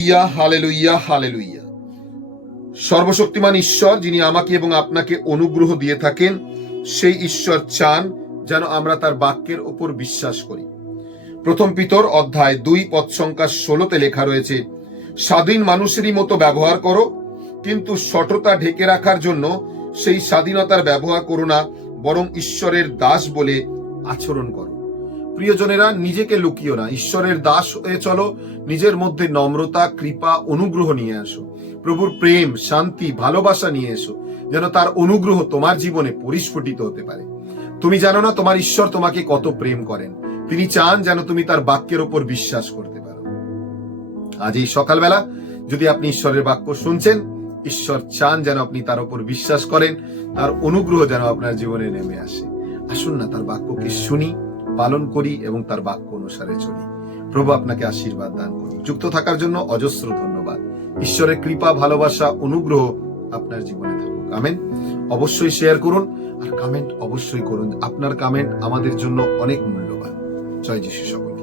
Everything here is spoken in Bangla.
ইয়া, হালেলুইয়া হালেলুইয়া। সর্বশক্তিমান ঈশ্বর, যিনি আমাকে এবং আপনাকে অনুগ্রহ দিয়ে থাকেন, সেই ঈশ্বর চান যেন আমরা তার বাক্যের ওপর বিশ্বাস করি। প্রথম পিতর অধ্যায় দুই পদ সংখ্যা ষোলোতে লেখা রয়েছে, স্বাধীন মানুষেরই মতো ব্যবহার করো, কিন্তু সঠতা ঢেকে রাখার জন্য সেই স্বাধীনতার ব্যবহার করো না, বরং ঈশ্বরের দাস বলে আচরণ করো। প্রিয়জনেরা, নিজেকে লুকিও না। ঈশ্বরের দাস হয়ে চলো। নিজের মধ্যে নম্রতা, কৃপা, অনুগ্রহ নিয়ে আসো। প্রভুর প্রেম, শান্তি, ভালোবাসা নিয়ে এসো, যেন তার অনুগ্রহ তোমার জীবনে পরিস্ফুটিত হতে পারে। তুমি জানো না তোমার ঈশ্বর তোমাকে কত প্রেম করেন। তিনি চান যেন তুমি তার বাক্যের ওপর বিশ্বাস করতে পারো। আজ এই সকালবেলা যদি আপনি ঈশ্বরের বাক্য শুনছেন, ঈশ্বর চান যেন আপনি তার ওপর বিশ্বাস করেন, তার অনুগ্রহ যেন আপনার জীবনে নেমে আসে। আসুন না তার বাক্যকে শুনি। পালন করি এবং তার বাক্য অনুসারে চলি। প্রভু আপনাকে আশীর্বাদ দান করি। যুক্ত থাকার জন্য অজস্র ধন্যবাদ। ঈশ্বরের কৃপা, ভালোবাসা, অনুগ্রহ আপনার জীবনে থাকুক। আমেন। অবশ্যই শেয়ার করুন আর কামেন্ট অবশ্যই করুন। আপনার কামেন্ট আমাদের জন্য অনেক মূল্যবান। জয় যিশু সকলকে।